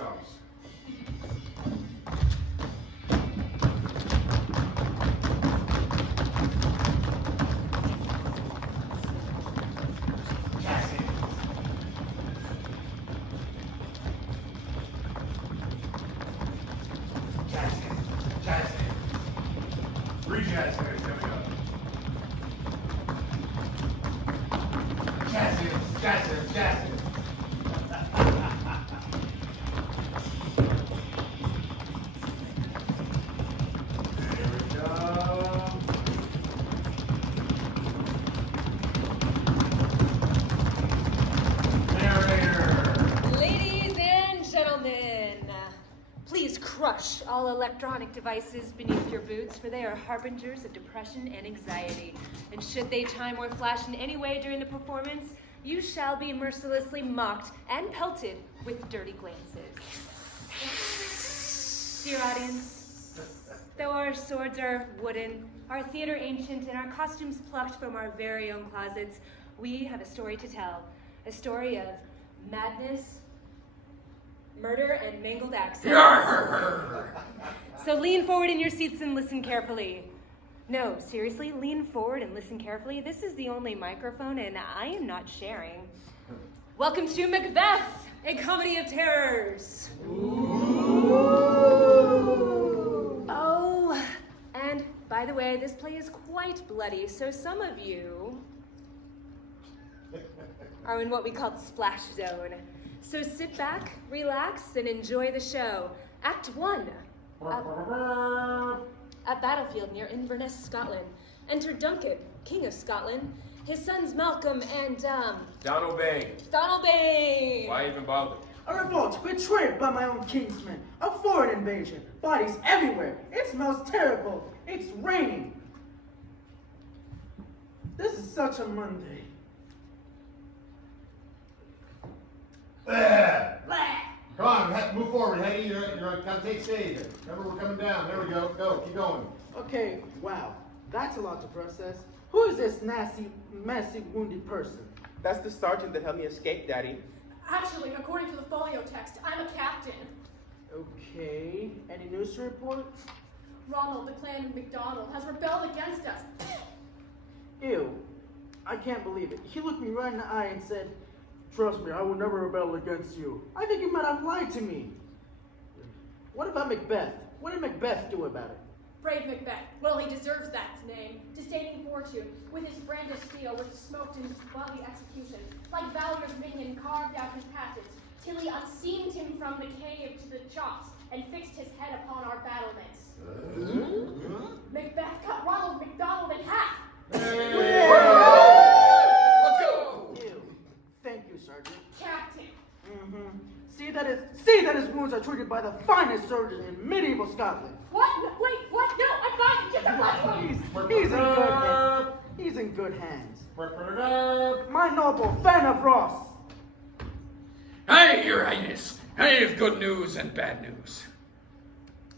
chums. Three jazz hands coming up. Jazz hands, jazz hands, jazz hands. There we go. Narrator. Ladies and gentlemen, please crush all electronic devices beneath your boots, for they are harbingers of depression and anxiety. And should they chime or flash in any way during the performance, you shall be mercilessly mocked and pelted with dirty glances. Dear audience, though our swords are wooden, our theater ancient, and our costumes plucked from our very own closets, we have a story to tell. A story of madness, murder, and mangled accents. So lean forward in your seats and listen carefully. No, seriously, lean forward and listen carefully. This is the only microphone, and I am not sharing. Welcome to Macbeth, a comedy of terrors. Ooh. Oh, and by the way, this play is quite bloody, so some of you are in what we call the splash zone. So sit back, relax, and enjoy the show. Act 1. A battlefield near Inverness, Scotland. Enter Duncan, King of Scotland. His sons Malcolm and, Donald Bane. Donald Bane! Why even bother? A revolt, betrayed by my own kinsmen. A foreign invasion. Bodies everywhere. It smells terrible. It's raining. This is such a Monday. Come on, move forward, Hetty. You're kind of take stage. Remember, we're coming down. There we go. Go, keep going. Okay, wow. That's a lot to process. Who is this nasty, messy, wounded person? That's the sergeant that helped me escape, Daddy. Actually, according to the folio text, I'm a captain. Okay, any news to report? Ronald, the clan of MacDonald, has rebelled against us. Ew, I can't believe it. He looked me right in the eye and said, "Trust me, I will never rebel against you." I think you might have lied to me. What about Macbeth? What did Macbeth do about it? Brave Macbeth. Well, he deserves that name. Disdaining fortune, with his brandished steel, which smoked in bloody execution, like Valor's minion carved out his passage, till he unseamed him from the cave to the chops, and fixed his head upon our battlements. Macbeth cut Ronald MacDonald in half. Let's go! Ew. Thank you, Sergeant. Captain. Mm-hmm. See that his wounds are treated by the finest surgeon in medieval Scotland. What? No, wait, what? No, I'm not. Get the blood. He's in good hands. He's in good hands. My noble fan of Ross. Aye, Your Highness. I have good news and bad news.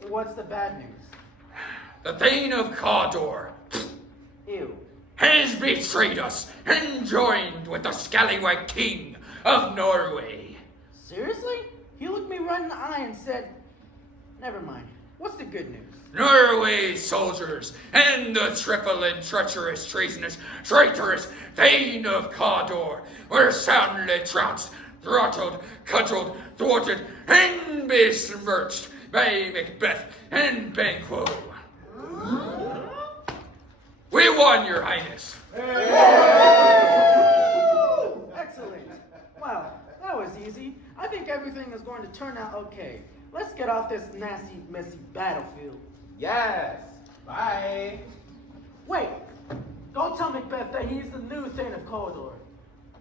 What's the bad news? The Thane of Cawdor Ew. has betrayed us and joined with the scallywag king of Norway. Seriously? He looked me right in the eye and said, "Never mind. What's the good news?" Norway's soldiers and the triple and treacherous, treasonous, traitorous Thane of Cawdor were soundly trounced, throttled, cudgeled, thwarted, and besmirched by Macbeth and Banquo. We won, Your Highness. Excellent. Wow, that was easy. I think everything is going to turn out okay. Let's get off this nasty, messy battlefield. Yes. Bye. Wait, go tell Macbeth that he's the new Thane of Cawdor.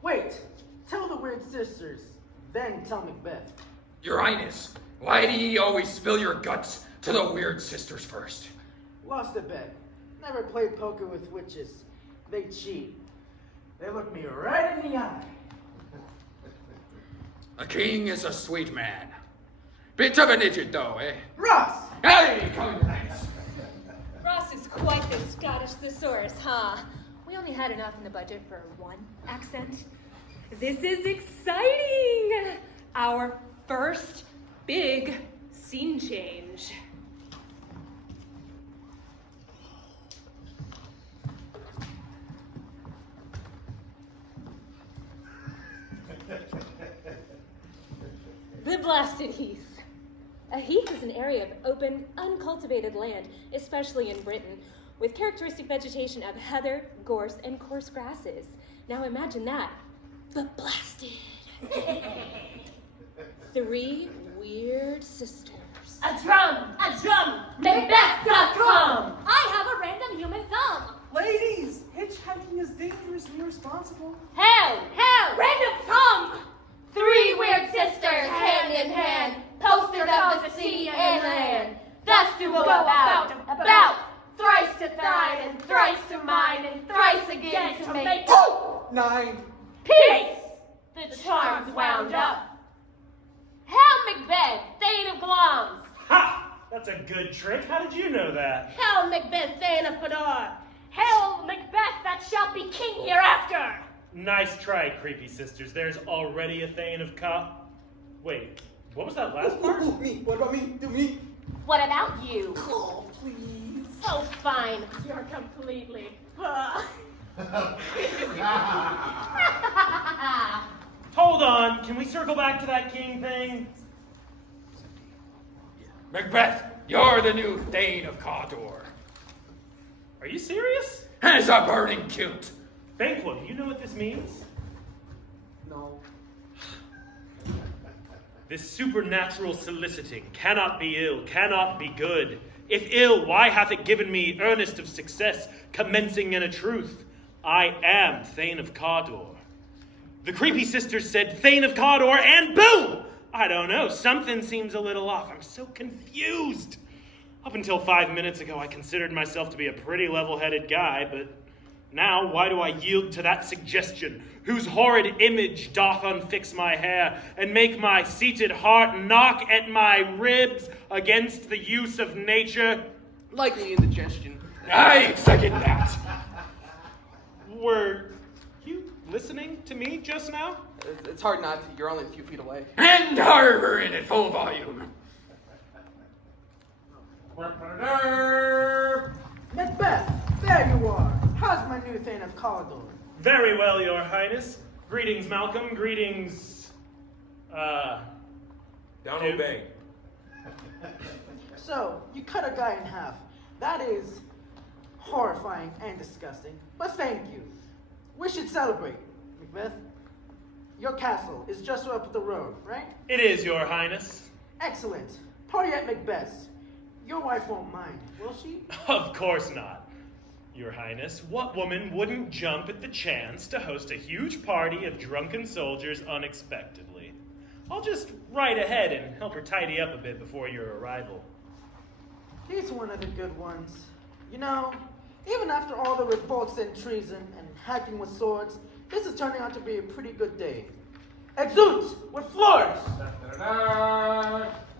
Wait, tell the Weird Sisters, then tell Macbeth. Your Highness, why do ye always spill your guts to the Weird Sisters first? Lost a bet. Never played poker with witches. They cheat. They look me right in the eye. A king is a sweet man. Bit of an idiot, though, eh? Ross! Hey, come Your Highness. Ross is quite the Scottish thesaurus, huh? We only had enough in the budget for one accent. This is exciting! Our first big scene change. The blasted heath. A heath is an area of open, uncultivated land, especially in Britain, with characteristic vegetation of heather, gorse, and coarse grasses. Now imagine that. The blasted. 3 weird sisters. A drum! Macbeth.com! I have a random human thumb. Ladies, hitchhiking is dangerously irresponsible. Hell! Random thumb! 3 weird sisters, hand in hand, posters of the sea and land. Thus do go about, thrice to thine, and thrice to mine, and thrice again to make 9. peace! The charms wound up. Hail Macbeth, Thane of Glamis! Ha! That's a good trick. How did you know that? Hail Macbeth, Thane of Fodor! Hail Macbeth that shall be king hereafter! Nice try, creepy sisters. There's already a Thane of Wait, what was that last part? Me. What about me? Do me. What about you? Oh, please. Oh, fine. You're completely Hold on. Can we circle back to that king thing? Macbeth, you're the new Thane of Cawdor. Are you serious? As a burning cute. Banquo, do you know what this means? No. This supernatural soliciting cannot be ill, cannot be good. If ill, why hath it given me earnest of success, commencing in a truth? I am Thane of Cawdor. The creepy sisters said Thane of Cawdor, and boom! I don't know, something seems a little off. I'm so confused. Up until 5 minutes ago, I considered myself to be a pretty level-headed guy, but now why do I yield to that suggestion, whose horrid image doth unfix my hair, and make my seated heart knock at my ribs against the use of nature? Likely indigestion. I second that. Were you listening to me just now? It's hard not to. You're only a few feet away. And harboring at full volume. Macbeth, there you are. How's my new Thane of Cawdor? Very well, Your Highness. Greetings, Malcolm. Greetings, Donald Bang. So, you cut a guy in half. That is horrifying and disgusting, but thank you. We should celebrate, Macbeth. Your castle is just up the road, right? It is, Your Highness. Excellent. Party at Macbeth's. Your wife won't mind, will she? Of course not. Your Highness, what woman wouldn't jump at the chance to host a huge party of drunken soldiers unexpectedly? I'll just ride ahead and help her tidy up a bit before your arrival. He's one of the good ones. You know, even after all the revolts and treason and hacking with swords, this is turning out to be a pretty good day. Exude with floors!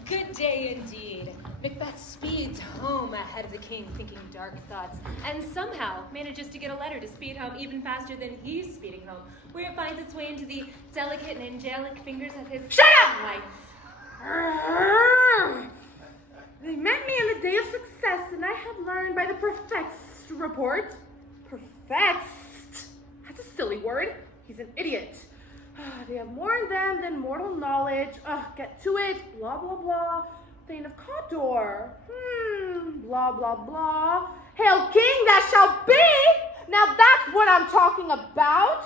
Good day indeed. Macbeth speeds home ahead of the king, thinking dark thoughts, and somehow manages to get a letter to speed home even faster than he's speeding home, where it finds its way into the delicate and angelic fingers of his wife. They met me on the day of success, and I have learned by the perfect's report. Perfects? That's a silly word. He's an idiot. They have more in them than mortal knowledge. Get to it. Blah, blah, blah. Thane of Cawdor. Blah, blah, blah. Hail King that shall be! Now that's what I'm talking about.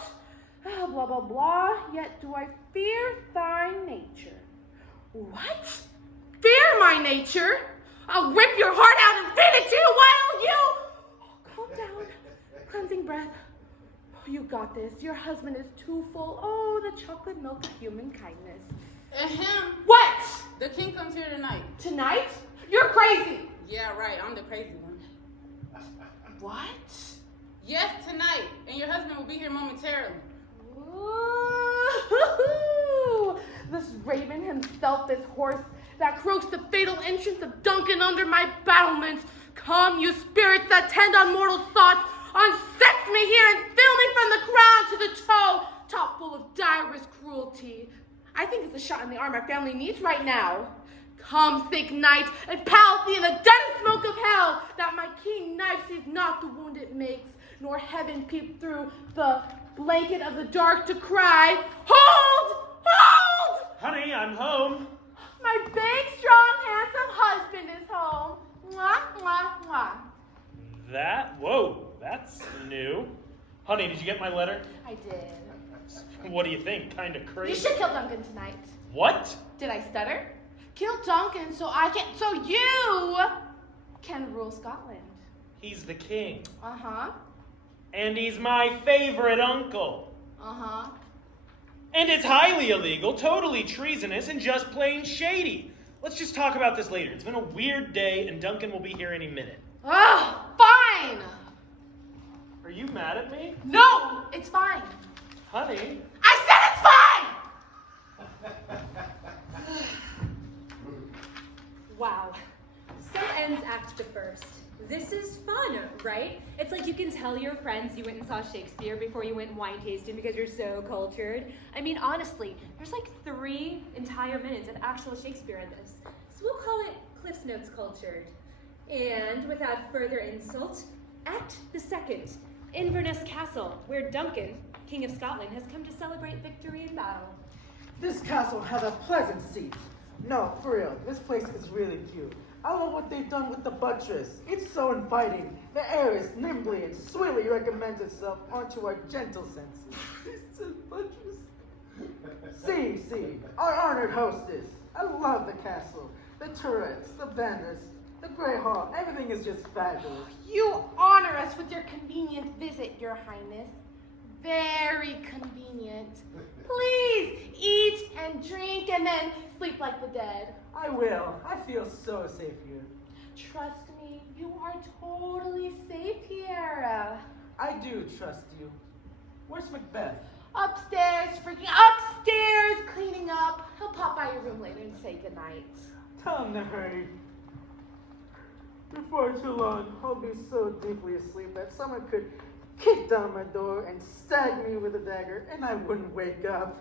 Blah, blah, blah. Yet do I fear thy nature. What? Fear my nature? I'll rip your heart out and feed it to you. Why don't you? Calm down. Cleansing breath. You got this. Your husband is too full. Oh, the chocolate milk of human kindness. Ahem. What? The king comes here tonight. Tonight? You're crazy. Yeah, right. I'm the crazy one. What? Yes, tonight. And your husband will be here momentarily. Ooh, this raven himself, this horse that croaks the fatal entrance of Duncan under my battlements. Come, you spirits that tend on mortal thoughts, unsex me here and fill me from the crown to the toe, top full of direst cruelty. I think it's a shot in the arm our family needs right now. Come, thick night, and pal thee in the dead smoke of hell, that my keen knife sees not the wound it makes, nor heaven peep through the blanket of the dark to cry, hold! Hold! Honey, I'm home. My big, strong, handsome husband is home. Mwah, mwah, mwah. That's new. Honey, did you get my letter? I did. What do you think? Kinda crazy? You should kill Duncan tonight. What? Did I stutter? Kill Duncan so you can rule Scotland. He's the king. Uh-huh. And he's my favorite uncle. Uh-huh. And it's highly illegal, totally treasonous, and just plain shady. Let's just talk about this later. It's been a weird day, and Duncan will be here any minute. Ah, fine! Are you mad at me? No, it's fine. Honey? I said it's fine! Wow. So ends Act the First. This is fun, right? It's like you can tell your friends you went and saw Shakespeare before you went wine tasting because you're so cultured. I mean, honestly, there's like 3 entire minutes of actual Shakespeare in this. So we'll call it Cliff's Notes cultured. And without further insult, Act the Second, Inverness Castle, where Duncan, King of Scotland, has come to celebrate victory in battle. This castle has a pleasant seat. No, for real, this place is really cute. I love what they've done with the buttress. It's so inviting. The air is nimbly and sweetly recommends itself onto our gentle senses. It's a buttress. See, our honored hostess. I love the castle, the turrets, the banners, the Great Hall. Everything is just fabulous. You honor us with your convenient visit, Your Highness. Very convenient. Please eat and drink and then sleep like the dead. I will. I feel so safe here. Trust me, you are totally safe here. I do trust you. Where's Macbeth? Upstairs, freaking upstairs, cleaning up. He'll pop by your room later and say goodnight. Tell him to hurry. Before too long, I'll be so deeply asleep that someone could kick down my door and stab me with a dagger, and I wouldn't wake up.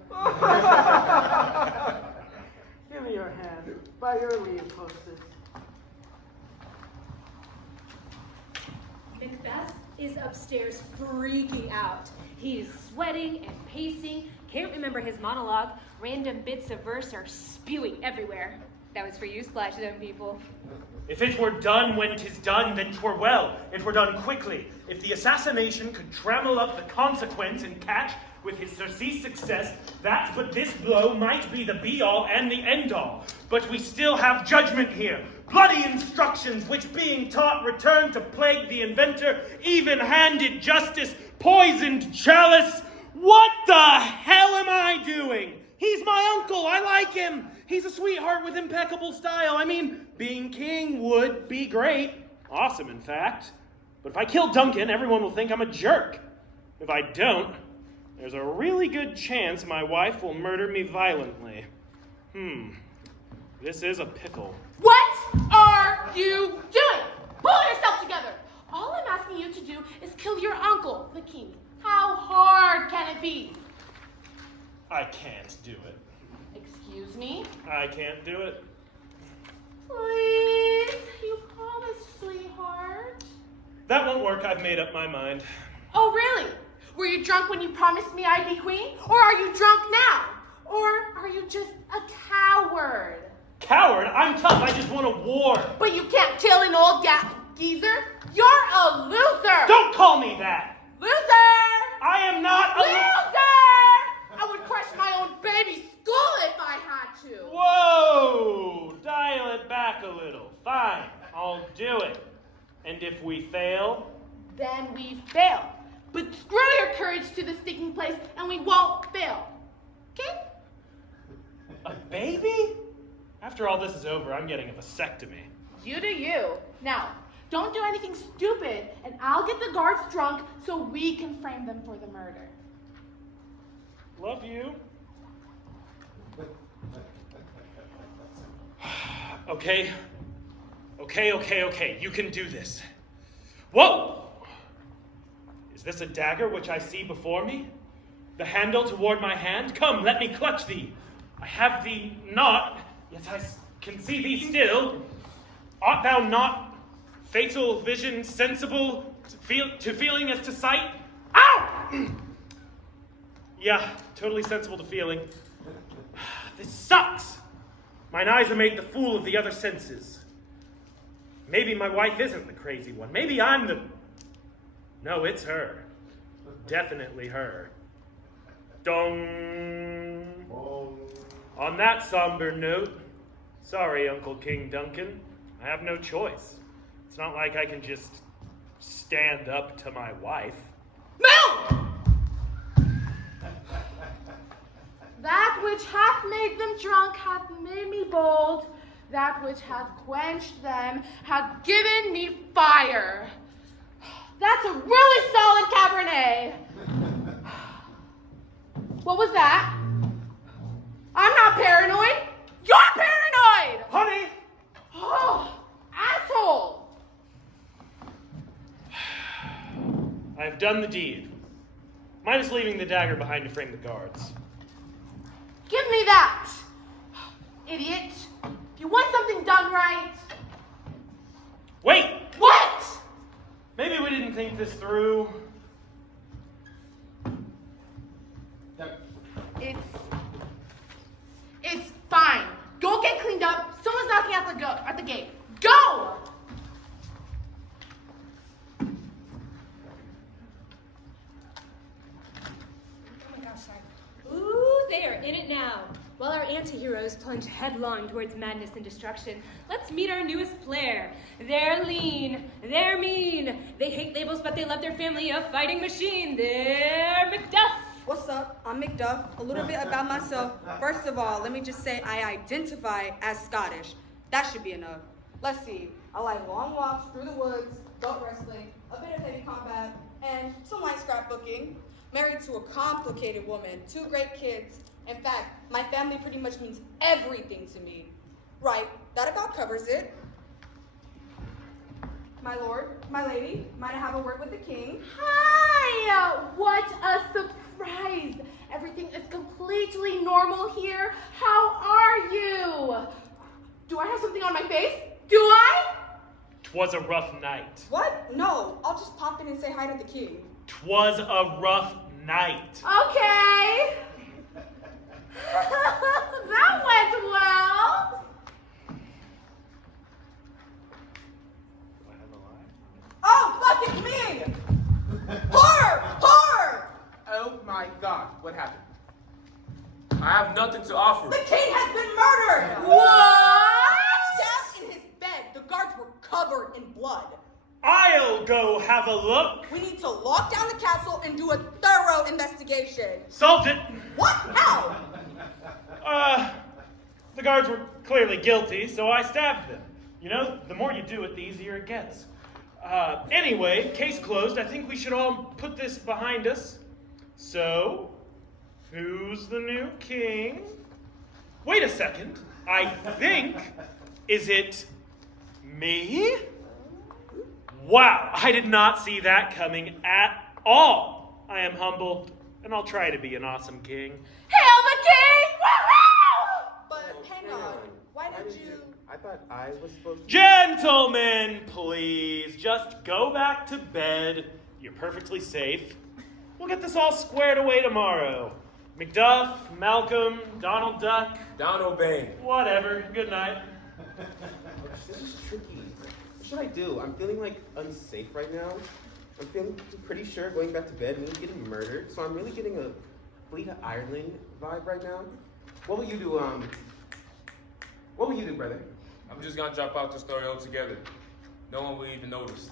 Give me your hand. By your leave, hostess. Macbeth is upstairs freaking out. He's sweating and pacing, can't remember his monologue. Random bits of verse are spewing everywhere. That was for you, Splash Them people. If it were done when 'tis done, then 'twere well. It were done quickly. If the assassination could trammel up the consequence and catch with his surcease success, that but this blow might be the be-all and the end-all. But we still have judgment here. Bloody instructions, which being taught return to plague the inventor, even-handed justice, poisoned chalice. What the hell am I doing? He's my uncle. I like him. He's a sweetheart with impeccable style. I mean, being king would be great. Awesome, in fact. But if I kill Duncan, everyone will think I'm a jerk. If I don't, there's a really good chance my wife will murder me violently. This is a pickle. What are you doing? Pull yourself together. All I'm asking you to do is kill your uncle, the king. How hard can it be? I can't do it. Excuse me? I can't do it. Please, you promised, sweetheart. That won't work. I've made up my mind. Oh, really? Were you drunk when you promised me I'd be queen? Or are you drunk now? Or are you just a coward? Coward? I'm tough. I just want a war. But you can't kill an old geezer. You're a loser. Don't call me that. Loser! I am not a loser! I would crush my own baby skull if I had to. Whoa! Dial it back a little. Fine, I'll do it. And if we fail? Then we fail. But screw your courage to the sticking place and we won't fail. Okay? A baby? After all this is over, I'm getting a vasectomy. You do you. Now, don't do anything stupid and I'll get the guards drunk so we can frame them for the murder. Love you. Okay. You can do this. Whoa! Is this a dagger which I see before me? The handle toward my hand? Come, let me clutch thee. I have thee not, yet I can see thee still. Art thou not fatal vision sensible to feeling as to sight? Ow! Yeah, totally sensible to feeling. This sucks. Mine eyes are made the fool of the other senses. Maybe my wife isn't the crazy one. Maybe I'm the... No, it's her. Definitely her. Dong. On that somber note, sorry, Uncle King Duncan. I have no choice. It's not like I can just stand up to my wife. No! That which hath made them drunk hath made me bold. That which hath quenched them hath given me fire. That's a really solid Cabernet. What was that? I'm not paranoid. You're paranoid! Honey! Oh, asshole! I have done the deed. Minus leaving the dagger behind to frame the guards. Give me that! Idiot. If you want something done right... Wait! What? Maybe we didn't think this through. It's fine. Go get cleaned up. Someone's knocking at the gate. Go! Ooh, they are in it now. While our anti-heroes plunge headlong towards madness and destruction, let's meet our newest player. They're lean, they're mean, they hate labels but they love their family, a fighting machine. They're Macbeth. What's up? I'm Macbeth. A little bit about myself. First of all, let me just say I identify as Scottish. That should be enough. Let's see. I like long walks through the woods, boat wrestling, a bit of heavy combat, and some light scrapbooking. Married to a complicated woman, 2 great kids. In fact, my family pretty much means everything to me. Right, that about covers it. My lord, my lady, might I have a word with the king? Hi! What a surprise! Everything is completely normal here. How are you? Do I have something on my face? Do I? 'Twas a rough night. What? No, I'll just pop in and say hi to the king. 'Twas a rough night. Okay. That went well. Oh, fuck, it's me! Horror! Horror! Oh my god, what happened? I have nothing to offer. The king has been murdered! What? Stabbed in his bed. The guards were covered in blood. I'll go have a look. We need to lock down the castle and do a thorough investigation. Solved it. What? How? The guards were clearly guilty, so I stabbed them. You know, the more you do it, the easier it gets. Anyway, case closed. I think we should all put this behind us. So, who's the new king? Wait a second. I think, is it me? Wow, I did not see that coming at all. I am humbled, and I'll try to be an awesome king. Hail the king! Woohoo! But hang on. Why did you... I thought I was supposed to... Gentlemen, please, just go back to bed. You're perfectly safe. We'll get this all squared away tomorrow. Macduff, Malcolm, Donald Duck. Down O'Bang. Whatever. Good night. This is tricky. What should I do? I'm feeling like unsafe right now. I'm feeling pretty sure going back to bed means getting murdered. So I'm really getting a Fleet of Ireland vibe right now. What will you do, What will you do, brother? I'm just gonna drop out the story altogether. No one will even notice.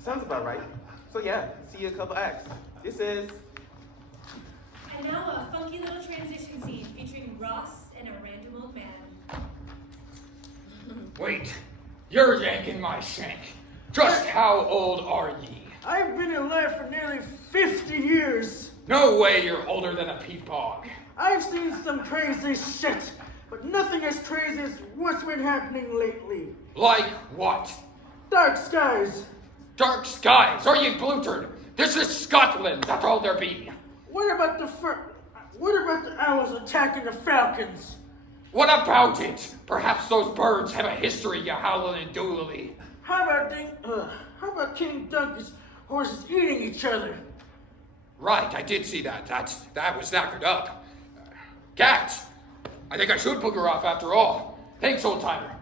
Sounds about right. So yeah, see you in a couple acts. This is... And now a funky little transition scene featuring Ross and a random old man. Wait, you're yanking my shank. Just how old are ye? I've been alive for nearly 50 years. No way you're older than a peatbog. I've seen some crazy shit, but nothing as crazy as what's been happening lately. Like what? Dark skies. Dark skies, are ye blootered? This is Scotland, that's all there be. What about the owls attacking the falcons? What about it? Perhaps those birds have a history, you howling and dooley. How about King Duncan's horses eating each other? Right, I did see that. That was knackered up. Cats, I think I should booger off after all. Thanks, old timer.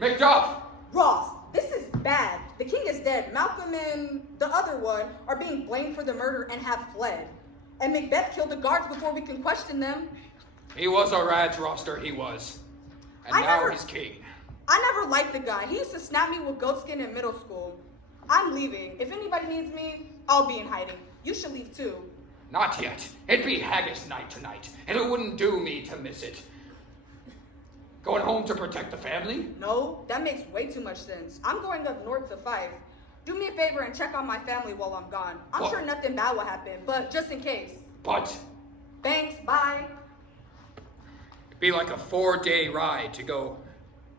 Macduff. Ross, this is bad. The king is dead. Malcolm and the other one are being blamed for the murder and have fled. And Macbeth killed the guards before we can question them. He was a Rad's roster, he was. And now he's king. I never liked the guy. He used to snap me with goatskin in middle school. I'm leaving. If anybody needs me, I'll be in hiding. You should leave too. Not yet. It'd be haggis night tonight, and it wouldn't do me to miss it. Going home to protect the family? No, that makes way too much sense. I'm going up north to fight. Do me a favor and check on my family while I'm gone. I'm sure nothing bad will happen, but just in case. But Thanks, bye. it'd be like a 4-day ride to go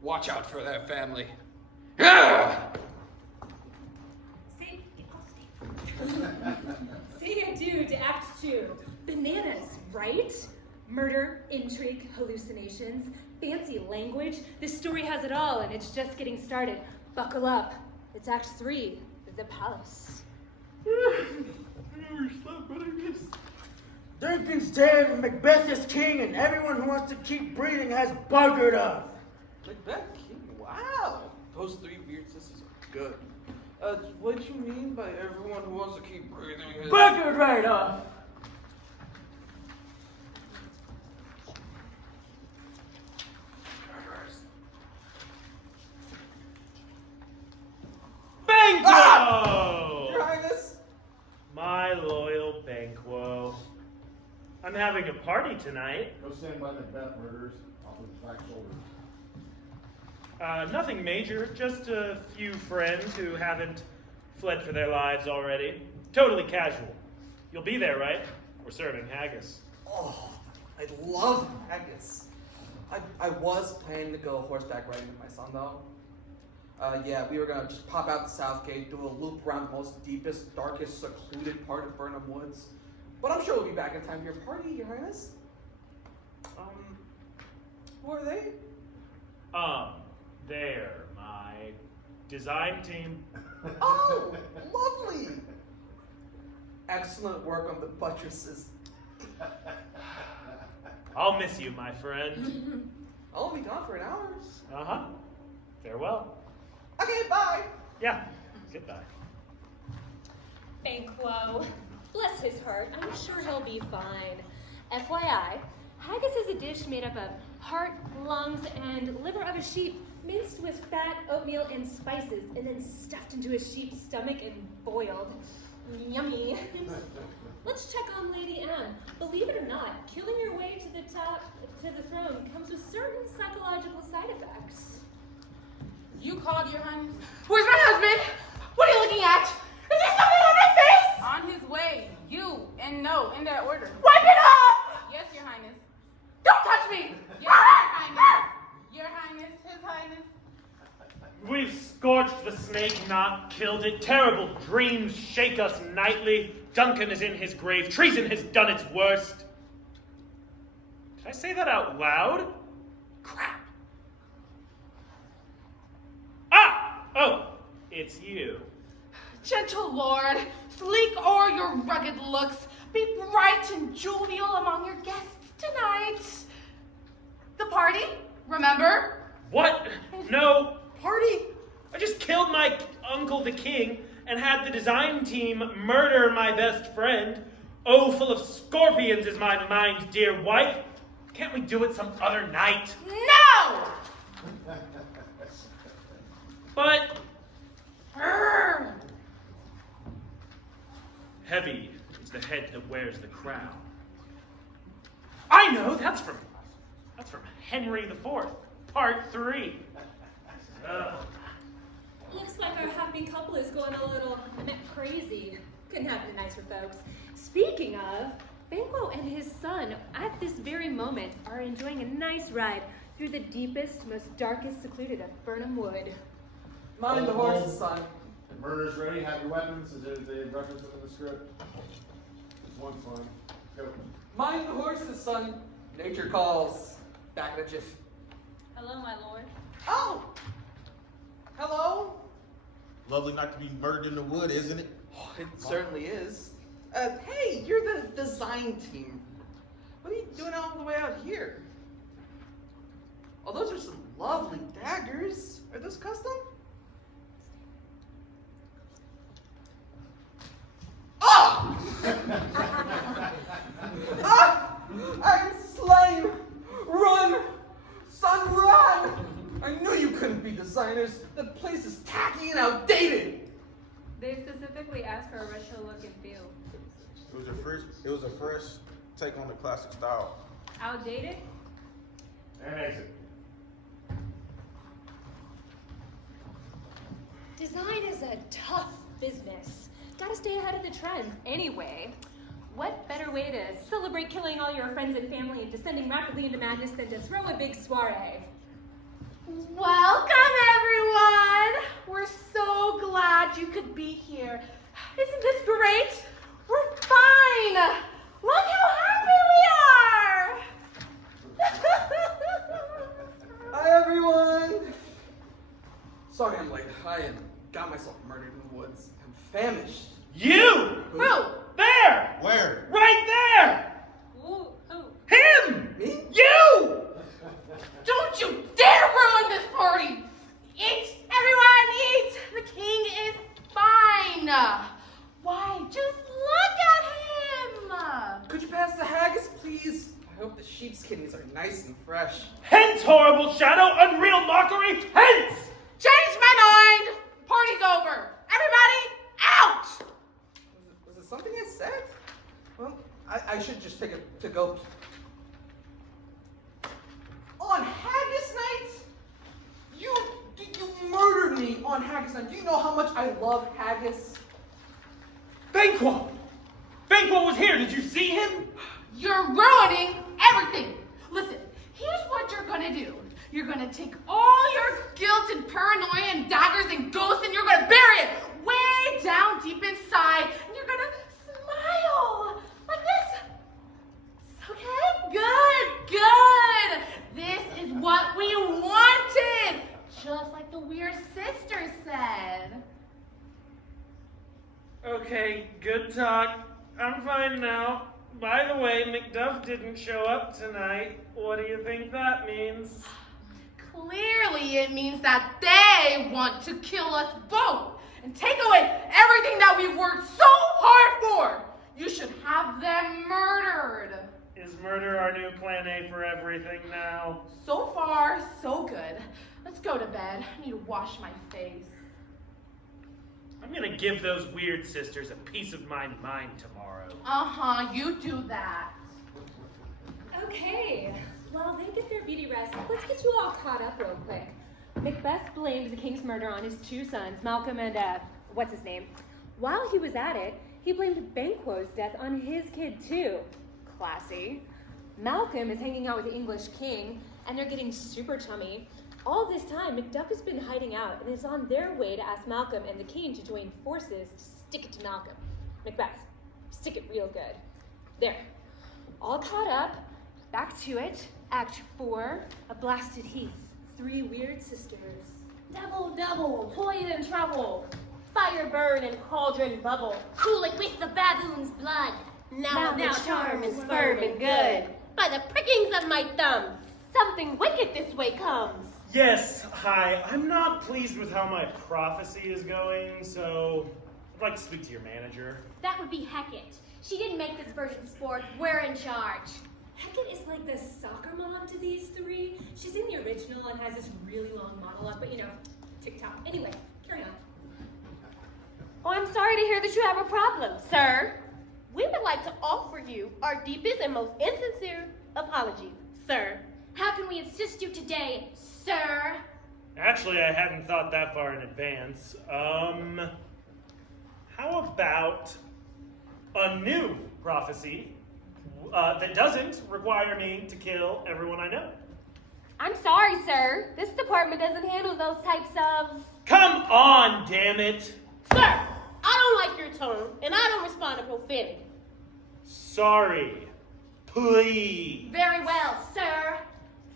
watch out for that family. Ah! Say adieu to Act 2. Bananas, right? Murder, intrigue, hallucinations, fancy language. This story has it all, and it's just getting started. Buckle up. It's Act 3, The Palace. Duncan's dead, and Macbeth is king, and everyone who wants to keep breathing has buggered off. Macbeth king? Wow. Those three weird sisters are good. What do you mean by everyone who wants to keep breathing is... Buggered right off! Banquo! Your Highness? My loyal Banquo. I'm having a party tonight. Go stand by Macbeth murders. Off with the back shoulder. Nothing major, just a few friends who haven't fled for their lives already. Totally casual. You'll be there, right? We're serving haggis. Oh, I love haggis. I was planning to go horseback riding with my son, though. Yeah, we were gonna just pop out the south gate, do a loop around the most deepest, darkest, secluded part of Burnham Woods. But I'm sure we'll be back in time for your party, Your Highness. Who are they? They're my design team. Oh, lovely! Excellent work on the buttresses. I'll miss you, my friend. I'll be gone for an hour. Uh-huh. Farewell. Okay, bye! Yeah, goodbye. Banquo. Bless his heart. I'm sure he'll be fine. FYI, haggis is a dish made up of heart, lungs, and liver of a sheep, minced with fat, oatmeal, and spices, and then stuffed into a sheep's stomach and boiled. Yummy. Let's check on Lady Anne. Believe it or not, killing your way to the throne comes with certain psychological side effects. You called, Your Highness? Where's my husband? What are you looking at? Is there something on my face? On his way. You and no, in that order. Wipe it off! Yes, Your Highness. Don't touch me! Yes, Your Highness. Your Highness, His Highness. We've scorched the snake, not killed it. Terrible dreams shake us nightly. Duncan is in his grave. Treason has done its worst. Did I say that out loud? Crap. Ah! Oh, it's you. Gentle lord, sleek o'er your rugged looks, be bright and jovial among your guests tonight. The party, remember? What? No party? I just killed my uncle the king and had the design team murder my best friend. Oh, full of scorpions is my mind, dear wife. Can't we do it some other night? No! But heavy is the head that wears the crown. I know, that's from Henry IV, Part 3. Looks like our happy couple is going a little crazy. Couldn't have been nicer, folks. Speaking of, Banquo and his son, at this very moment, are enjoying a nice ride through the deepest, most darkest secluded of Burnham Wood. Mind the horses, son. The murder's ready. Have your weapons. Is there the reference in the script? This one's fine. Go. Mind the horses, son. Nature calls. Back in a jiff. Hello, my lord. Oh! Hello? Lovely not to be murdered in the wood, isn't it? Oh, it certainly is. Hey, you're the design team. What are you doing all the way out here? Oh, those are some lovely daggers. Are those custom? Ah! Ah! I'm slain! Run! Son, run! I knew you couldn't be designers. The place is tacky and outdated. They specifically asked for a retro look and feel. It was a fresh take on the classic style. Outdated? And exit. Design is a tough business. Gotta stay ahead of the trends. Anyway, what better way to celebrate killing all your friends and family and descending rapidly into madness than to throw a big soiree? Welcome, everyone! We're so glad you could be here. Isn't this great? We're fine! Look how happy we are! Hi, everyone. Sorry I'm late. I got myself murdered in the woods. I'm famished. You! Who? There! Where? Right there! Who? Him! Me? You! Don't you dare ruin this party! Eat! Everyone eat! The king is fine! Why, just look at him! Could you pass the haggis, please? I hope the sheep's kidneys are nice and fresh. Hence, horrible shadow, unreal mockery, hence! Change my mind! Party's over! Everybody, out! Was it something I said? Well, I should just take it to go. On haggis night? You murdered me on haggis night. Do you know how much I love haggis? Banquo! Banquo was here, did you see him? You're ruining everything! Listen, here's what you're gonna do. You're gonna take all your guilt and paranoia and daggers and ghosts and you're gonna bury it way down deep inside and you're gonna smile like this. Okay? Good! This is what we wanted! Just like the weird sister said. Okay, good talk. I'm fine now. By the way, Macduff didn't show up tonight. What do you think that means? Clearly it means that they want to kill us both and take away everything that we worked so hard for. You should have them murdered. Is murder our new plan A for everything now? So far, so good. Let's go to bed. I need to wash my face. I'm gonna give those weird sisters a piece of my mind tomorrow. Uh-huh, you do that. Okay, while they get their beauty rest, let's get you all caught up real quick. Macbeth blamed the king's murder on his two sons, Malcolm and, what's his name? While he was at it, he blamed Banquo's death on his kid too. Classy. Malcolm is hanging out with the English king, and they're getting super chummy. All this time, Macduff has been hiding out and is on their way to ask Malcolm and the king to join forces to stick it to Malcolm. Macbeth, stick it real good. There. All caught up. Back to it. Act 4, A Blasted Heath. 3 weird sisters. Double, toil and trouble. Fire burn and cauldron bubble. Cool it with the baboon's blood. Now the charm is firm and good. By the prickings of my thumbs, something wicked this way comes. Yes, hi. I'm not pleased with how my prophecy is going, so I'd like to speak to your manager. That would be Hecate. She didn't make this version sport. We're in charge. Hecate is like the soccer mom to these 3. She's in the original and has this really long monologue, but you know, TikTok. Anyway, carry on. Oh, I'm sorry to hear that you have a problem, sir. We would like to offer you our deepest and most insincere apologies, sir. How can we assist you today, sir? Actually, I hadn't thought that far in advance. How about a new prophecy that doesn't require me to kill everyone I know? I'm sorry, sir. This department doesn't handle those types of... Come on, damn it! Sir, I don't like your tone, and I don't respond to profanity. Sorry. Please. Very well, sir.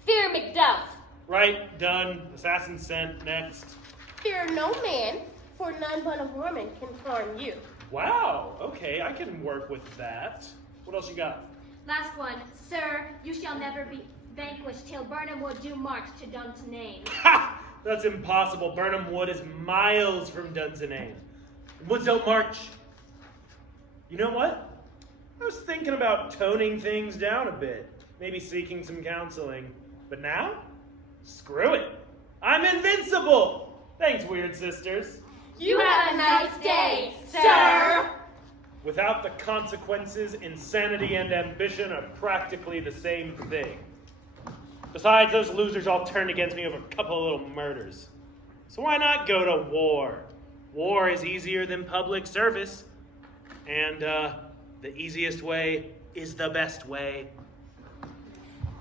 Fear Macduff. Right, done. Assassin sent. Next. Fear no man, for none but a woman can harm you. Wow, okay, I can work with that. What else you got? Last one. Sir, you shall never be vanquished till Burnham Wood do march to Dunsinane. Ha! That's impossible. Burnham Wood is miles from Dunsinane. Woods don't march. You know what? I was thinking about toning things down a bit. Maybe seeking some counseling. But now? Screw it. I'm invincible! Thanks, Weird Sisters. You have a nice day, sir. Without the consequences, insanity and ambition are practically the same thing. Besides, those losers all turned against me over a couple of little murders. So why not go to war? War is easier than public service. And the easiest way is the best way.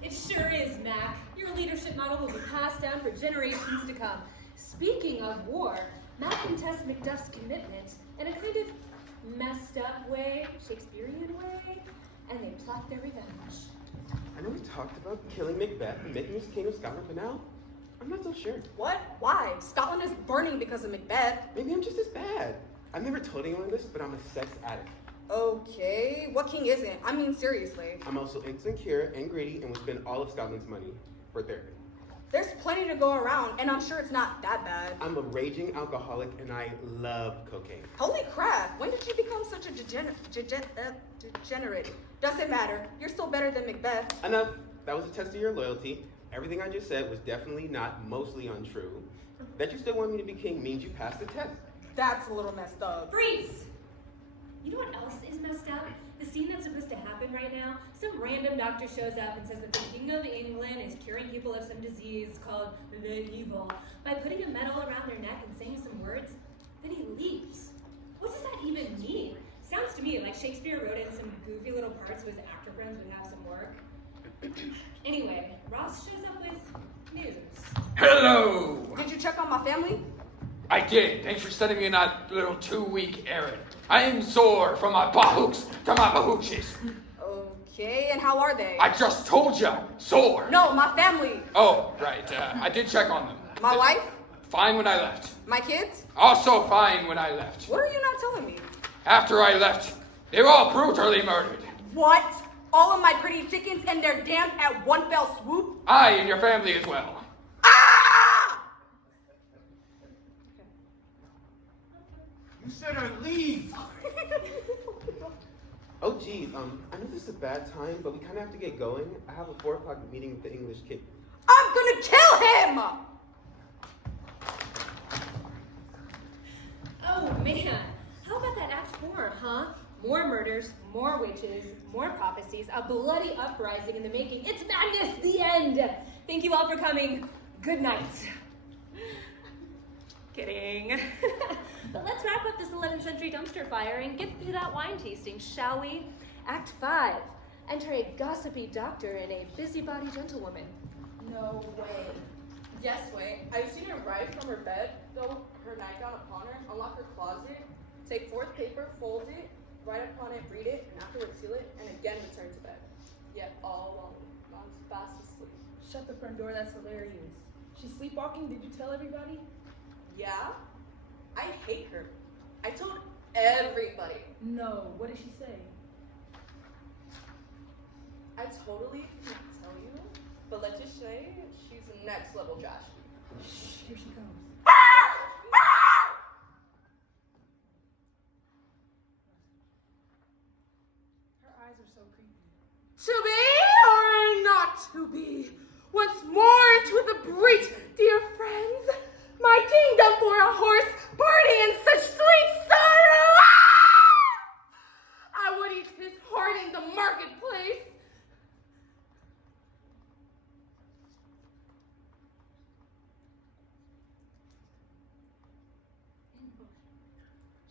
It sure is, Mac. Your leadership model will be passed down for generations to come. Speaking of war, Mac contests Macduff's commitment in a kind of messed up way, Shakespearean way, and they plot their revenge. I know we talked about killing Macbeth and making us king of Scotland, but now I'm not so sure. What? Why? Scotland is burning because of Macbeth. Maybe I'm just as bad. I've never told anyone this, but I'm a sex addict. Okay, what king isn't? I mean, seriously. I'm also insecure and greedy and would spend all of Scotland's money for therapy. There's plenty to go around, and I'm sure it's not that bad. I'm a raging alcoholic and I love cocaine. Holy crap, when did you become such a degenerate? Doesn't matter, you're still better than Macbeth. Enough. That was a test of your loyalty. Everything I just said was definitely not mostly untrue. That you still want me to be king means you passed the test. That's a little messed up. Freeze! You know what else is messed up? The scene that's supposed to happen right now, some random doctor shows up and says that the King of England is curing people of some disease called the evil by putting a medal around their neck and saying some words. Then he leaves. What does that even mean? Sounds to me like Shakespeare wrote in some goofy little parts so his actor friends would have some work. Anyway, Ross shows up with news. Hello! Did you check on my family? I did. Thanks for sending me on that little 2-week errand. I am sore from my bahooks to my bahooches. Okay, and how are they? I just told you, sore. No, my family. Oh, right. I did check on them. My wife? Fine when I left. My kids? Also fine when I left. What are you not telling me? After I left, they were all brutally murdered. What? All of my pretty chickens and their dams at one fell swoop? I and your family as well. Ah! You said I'd leave. Oh, geez. I know this is a bad time, but we kind of have to get going. I have a 4 o'clock meeting with the English kid. I'm gonna kill him! Oh man, how about that Act 4, huh? More murders, more witches, more prophecies, a bloody uprising in the making. It's madness, the end! Thank you all for coming. Good night. Kidding. But let's wrap up this 11th century dumpster fire and get through that wine tasting, shall we? Act 5. Enter a gossipy doctor and a busybody gentlewoman. No way. Yes way. I've seen her rise from her bed, throw her nightgown upon her, unlock her closet, take forth paper, fold it, write upon it, read it, and afterwards seal it, and again return to bed. Yet all alone, not fast asleep. Shut the front door, that's hilarious. She's sleepwalking, did you tell everybody? Yeah? I hate her. I told everybody. No, what did she say? I totally can't tell you, but let's just say she's next level Josh. Shh, here she comes. Her eyes are so creepy. To be or not to be? Once more into the breach, dear friends. My kingdom for a horse, party in such sweet sorrow. Ah! I would eat his heart in the marketplace.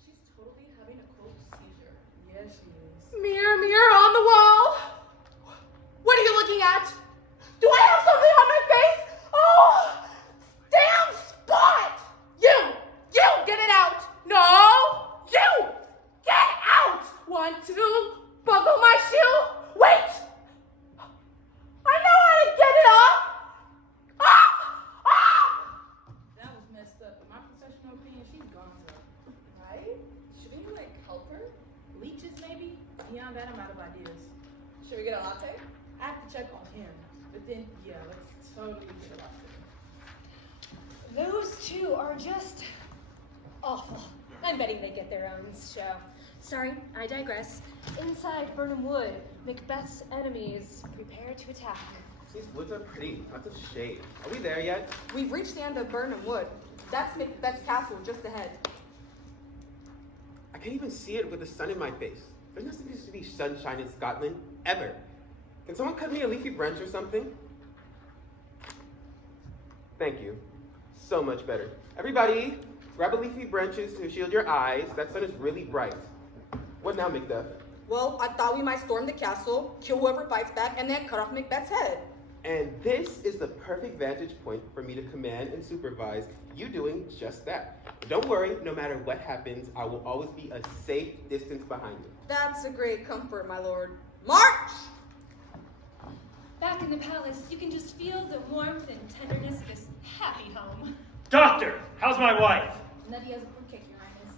She's totally having a cold seizure. Yes, she is. Mirror, mirror on the wall. What are you looking at? Do I have something on my face? Oh, damn spot! You, get it out. No, you, get out. 1, 2, buckle my shoe. Wait, I know how to get it off. Ah! Highness. Should we get a latte? I have to check on him. But then, yeah, let's totally get a latte. Those two are just awful. I'm betting they get their own show. Sorry, I digress. Inside Burnham Wood, Macbeth's enemies prepare to attack. These woods are pretty, lots of shade. Are we there yet? We've reached the end of Burnham Wood. That's Macbeth's castle just ahead. I can't even see it with the sun in my face. There's not supposed to be sunshine in Scotland, ever. Can someone cut me a leafy branch or something? Thank you. So much better. Everybody, grab a leafy branches to shield your eyes. That sun is really bright. What now, Macbeth? Well, I thought we might storm the castle, kill whoever fights back, and then cut off Macbeth's head. And this is the perfect vantage point for me to command and supervise you doing just that. Don't worry, no matter what happens, I will always be a safe distance behind you. That's a great comfort, my lord. March! Back in the palace, you can just feel the warmth and tenderness of this happy home. Doctor, how's my wife? Nutty has a quick kick, Your Highness.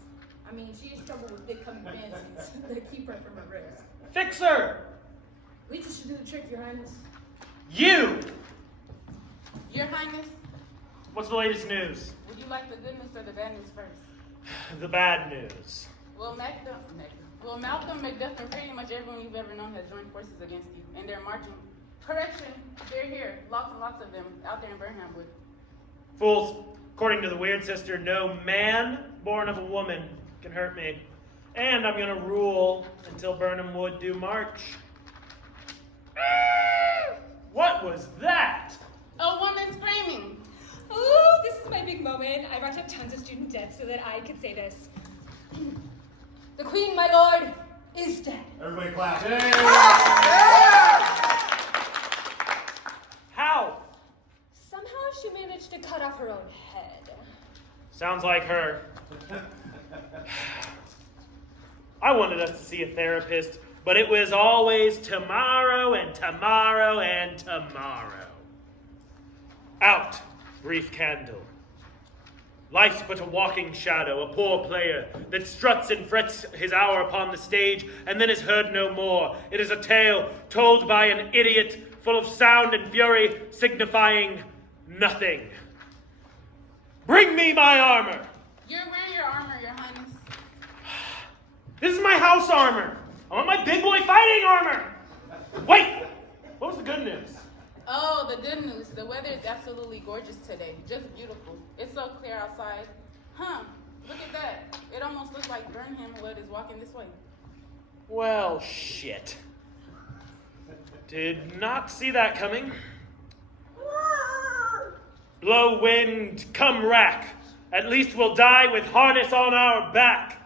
I mean, she has trouble with big coming fancies that keep her from her ribs. Fix her! Leeches should do the trick, Your Highness. You! Your Highness, What's the latest news? would you like the good news or the bad news first? The bad news. Well, Malcolm, Macbeth, and pretty much everyone you've ever known has joined forces against you, and they're marching. Correction, they're here. Lots and lots of them out there in Burnham Wood. Fools, according to the Weird Sister, no man born of a woman can hurt me. And I'm gonna rule until Burnham Wood do march. What was that? A woman screaming. Ooh, this is my big moment. I racked up tons of student debt so that I could say this. The Queen, my lord, is dead. Everybody clap. How? Somehow she managed to cut off her own head. Sounds like her. I wanted us to see a therapist, but it was always tomorrow and tomorrow and tomorrow. Out, brief candle. Life's but a walking shadow, a poor player that struts and frets his hour upon the stage and then is heard no more. It is a tale told by an idiot, full of sound and fury, signifying nothing. Bring me my armor. You're wearing your armor, Your Highness. This is my house armor. I want my big boy fighting armor. Wait, what was the good news? Oh, the good news. The weather is absolutely gorgeous today. Just beautiful. It's so clear outside. Huh, look at that. It almost looks like Burnham Wood is walking this way. Well, shit. Did not see that coming. Blow wind, come rack. At least we'll die with harness on our back.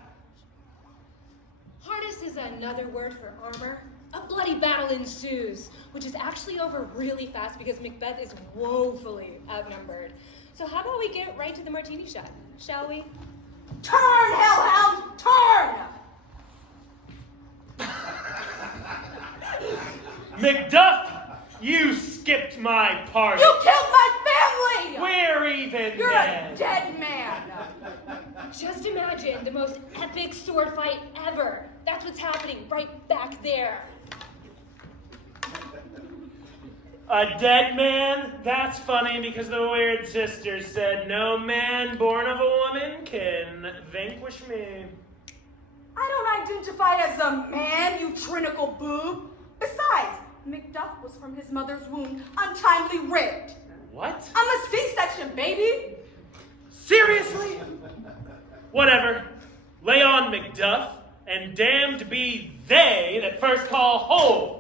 Harness is another word for armor. A bloody battle ensues, which is actually over really fast because Macbeth is woefully outnumbered. So how about we get right to the martini shot, shall we? Turn, hellhound, turn! Macduff, you skipped my party. You killed my family! We're even You're dead. a dead man! Just imagine the most epic sword fight ever. That's what's happening right back there. A dead man? That's funny because the Weird Sister said no man born of a woman can vanquish me. I don't identify as a man, you trinical boob. Besides, Macduff was from his mother's womb, untimely raped. What? I'm a C-section, baby. Seriously? Whatever. Lay on, Macduff, and damned be they that first call hold.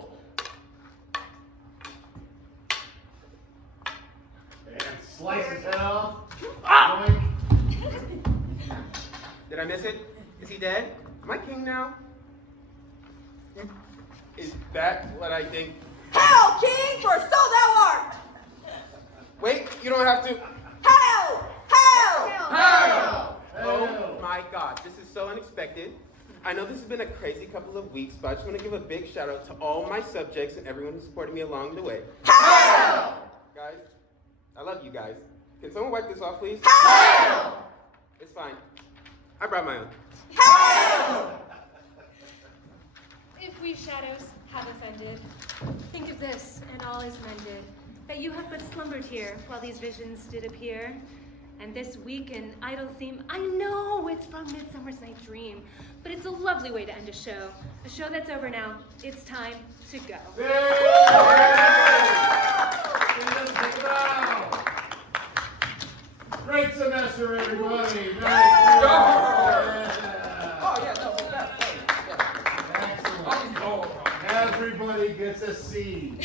And slice his head off. Ah! Did I miss it? Is he dead? Am I king now? Is that what I think? Hail, king, for so thou art. Wait, you don't have to. Hail! Hail! Hail! Oh my God, this is so unexpected. I know this has been a crazy couple of weeks, but I just want to give a big shout out to all my subjects and everyone who supported me along the way. Hail! Guys, I love you guys. Can someone wipe this off, please? Hail! It's fine. I brought my own. Hail! If We shadows have offended. Think of this, and all is mended, that you have but slumbered here while these visions did appear. And this weak and idle theme, I know it's from Midsummer's Night's Dream, but it's a lovely way to end a show that's over now. It's time to go. Great semester, everybody. Oh, yeah, no, Excellent. Everybody gets a C.